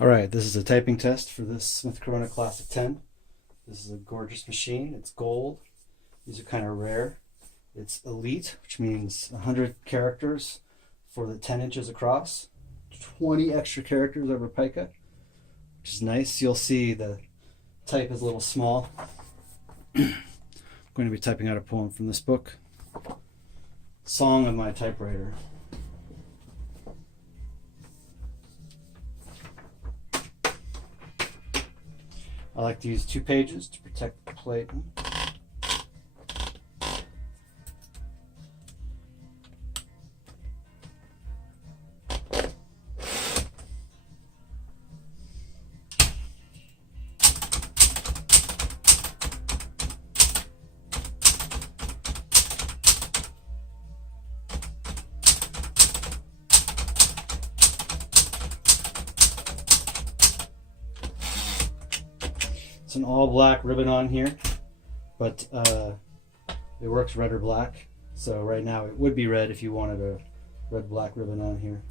Alright, this is a typing test for this Smith Corona Classic 10. This is a gorgeous machine. It's gold. These are kind of rare. It's elite, which means 100 characters for the 10 inches across. 20 extra characters over pica, which is nice. You'll see the type is a little small. I'm going to be typing out a poem from this book. Song of My Typewriter. I like to use 2 pages to protect the plate. It's an all black ribbon on here, but it works red or black. So right now it would be red if you wanted a red black ribbon on here.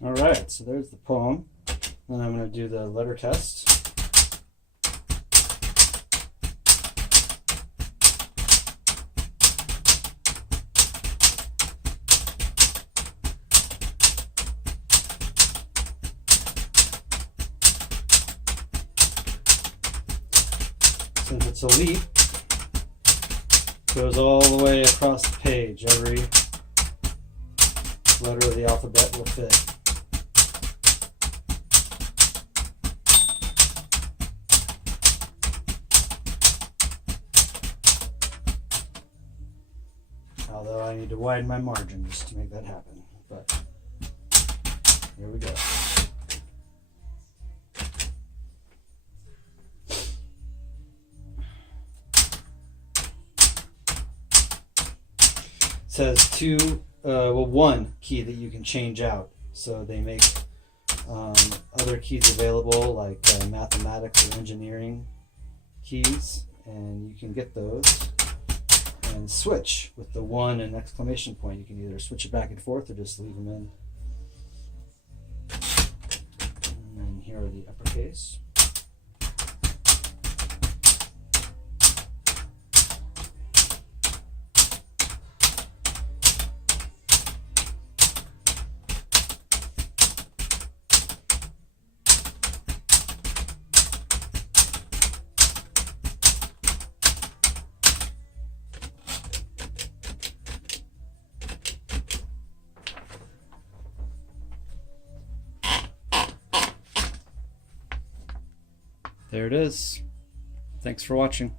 Alright, so there's the poem. Then I'm going to do the letter test. Since it's elite, it goes all the way across the page. Every letter of the alphabet will fit. Although I need to widen my margin just to make that happen. But here we go. It says one key that you can change out. So they make other keys available, like mathematics or engineering keys, and you can get those. And switch with the 1 and exclamation point. You can either switch it back and forth or just leave them in. And then here are the uppercase. There it is. Thanks for watching.